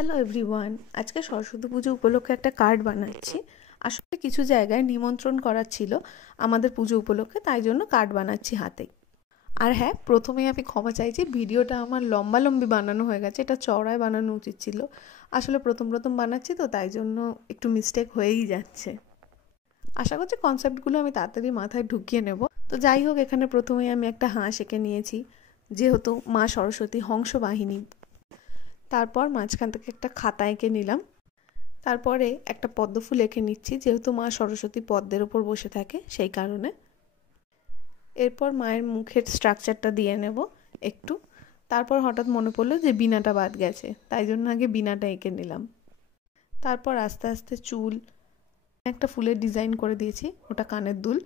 Hello everyone, আজকে সরস্বতী পুজো উপলক্ষে একটা কার্ড বানাচ্ছি। আসলে কিছু জায়গায় নিমন্ত্রণ করার ছিল আমাদের পুজো উপলক্ষে, তাই জন্য কার্ড বানাচ্ছি হাতেই। আর হ্যাঁ, প্রথমেই আমি ক্ষমা চাইছি, ভিডিওটা আমার লম্বি বানানো হয়ে গেছে। এটা চওড়ায় বানানো উচিত ছিল। আসলে প্রথম বানাচ্ছি তো, তাই জন্য একটু মিস্টেক হয়েই যাচ্ছে। আশা করছি কনসেপ্টগুলো আমি তাড়াতাড়ি মাথায় ঢুকিয়ে নেব। তো যাই হোক, এখানে প্রথমেই আমি একটা হাঁস এঁকে নিয়েছি, যেহেতু মা সরস্বতী হংস বাহিনী। তারপর মাঝখান থেকে একটা খাতা এঁকে নিলাম। তারপরে একটা পদ্ম ফুল এঁকে নিচ্ছি, যেহেতু মা সরস্বতী পদ্মের ওপর বসে থাকে সেই কারণে। এরপর মায়ের মুখের স্ট্রাকচারটা দিয়ে নেব একটু। তারপর হঠাৎ মনে পড়লো যে বীণাটা বাদ গেছে, তাই জন্য আগে বীণাটা এঁকে নিলাম। তারপর আস্তে আস্তে চুল, একটা ফুলের ডিজাইন করে দিয়েছি, ওটা কানের দুল।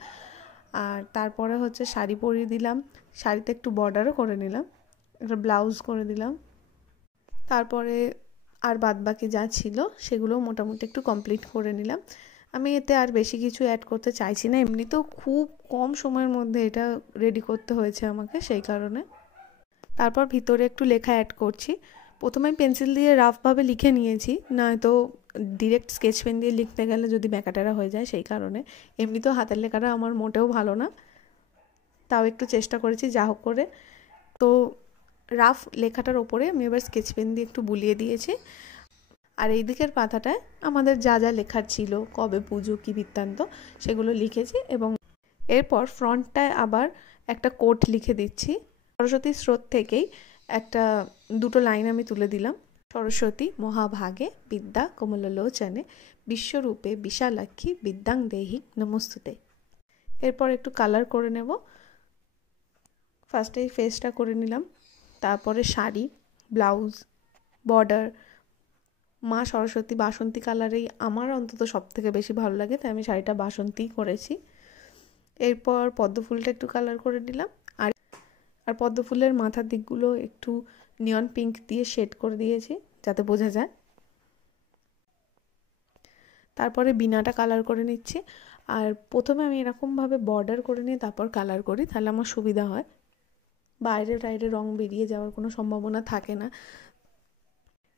আর তারপরে হচ্ছে শাড়ি পরিয়ে দিলাম, শাড়িতে একটু বর্ডারও করে নিলাম, একটা ব্লাউজ করে দিলাম। তারপরে আর বাদবাকি যা ছিল সেগুলো মোটামুটি একটু কমপ্লিট করে নিলাম। আমি এতে আর বেশি কিছু অ্যাড করতে চাইছি না, এমনিতেও খুব কম সময়ের মধ্যে এটা রেডি করতে হয়েছে আমাকে, সেই কারণে। তারপর ভিতরে একটু লেখা অ্যাড করছি। প্রথমে পেন্সিল দিয়ে রাফভাবে লিখে নিয়েছি, নয়তো ডিরেক্ট স্কেচ পেন দিয়ে লিখতে গেলে যদি ব্যাকাটেরা হয়ে যায়, সেই কারণে। এমনিতেও হাতের লেখাটা আমার মোটেও ভালো না, তাও একটু চেষ্টা করেছি যা হোক করে। তো রাফ লেখাটার ওপরে আমি এবার স্কেচ পেন দিয়ে একটু বুলিয়ে দিয়েছি। আর এই দিকের পাতাটায় আমাদের যা যা লেখার ছিল, কবে পুজো কী বৃত্তান্ত, সেগুলো লিখেছি। এবং এরপর ফ্রন্টটায় আবার একটা কোট লিখে দিচ্ছি। সরস্বতী স্রোত থেকেই দুটো লাইন আমি তুলে দিলাম। সরস্বতী মহাভাগে বিদ্যা কমললোচনে বিশ্বরূপে বিশালাক্ষী বিদ্যাং দেহি নমস্তুতে। এরপর একটু কালার করে নেব। ফার্স্টেই ফেসটা করে নিলাম, তারপরে শাড়ি, ব্লাউজ, বর্ডার। মা সরস্বতী বাসন্তী কালারেই আমার অন্তত সব থেকে বেশি ভালো লাগে, তাই আমি শাড়িটা বাসন্তী করেছি। এরপর পদ্ম ফুলটা একটু কালার করে নিলাম। আর পদ্ম ফুলের মাথার দিকগুলো একটু নিয়ন পিঙ্ক দিয়ে শেড করে দিয়েছি, যাতে বোঝা যায়। তারপরে বীণাটা কালার করে নিচ্ছি। আর প্রথমে আমি এরকমভাবে বর্ডার করে নিয়ে তারপর কালার করি, তাহলে আমার সুবিধা হয়, বাইরে টাইরে রং বেরিয়ে যাওয়ার কোনো সম্ভাবনা থাকে না।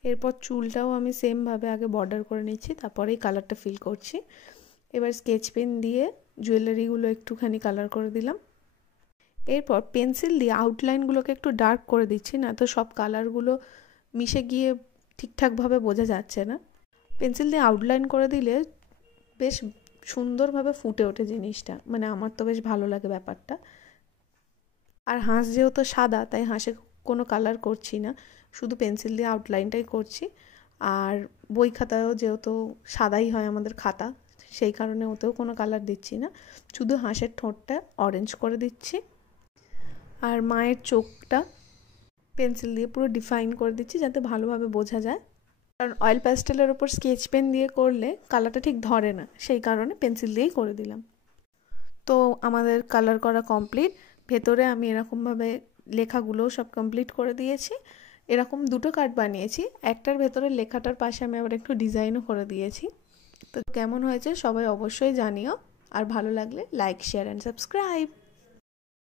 এরপর চুলটাও আমি সেমভাবে আগে বর্ডার করে নিচ্ছি, তারপরেই কালারটা ফিল করছি। এবার স্কেচ পেন দিয়ে জুয়েলারিগুলো একটুখানি কালার করে দিলাম। এরপর পেন্সিল দিয়ে আউটলাইনগুলোকে একটু ডার্ক করে দিচ্ছি, না তো সব কালারগুলো মিশে গিয়ে ঠিকঠাকভাবে বোঝা যাচ্ছে না। পেন্সিল দিয়ে আউটলাইন করে দিলে বেশ সুন্দরভাবে ফুটে ওঠে জিনিসটা, মানে আমার তো বেশ ভালো লাগে ব্যাপারটা। আর হাঁস যেহেতু সাদা, তাই হাঁসে কোনো কালার করছি না, শুধু পেন্সিল দিয়ে আউটলাইনটাই করছি। আর বই খাতায়ও যেহেতু সাদাই হয় আমাদের খাতা, সেই কারণে ওতেও কোনো কালার দিচ্ছি না, শুধু হাঁসের ঠোঁটটা অরেঞ্জ করে দিচ্ছি। আর মায়ের চোখটা পেন্সিল দিয়ে পুরো ডিফাইন করে দিচ্ছি, যাতে ভালোভাবে বোঝা যায়। কারণ অয়েল প্যাস্টেলের ওপর স্কেচ পেন দিয়ে করলে কালারটা ঠিক ধরে না, সেই কারণে পেন্সিল দিয়েই করে দিলাম। তো আমাদের কালার করা কমপ্লিট। ভেতরে আমি এরকমভাবে লেখাগুলোও সব কমপ্লিট করে দিয়েছি। এরকম দুটো কার্ড বানিয়েছি, একটার ভেতরে লেখাটার পাশে আমি আবার একটু ডিজাইনও করে দিয়েছি। তো কেমন হয়েছে সবাই অবশ্যই জানিও, আর ভালো লাগলে লাইক, শেয়ার অ্যান্ড সাবস্ক্রাইব।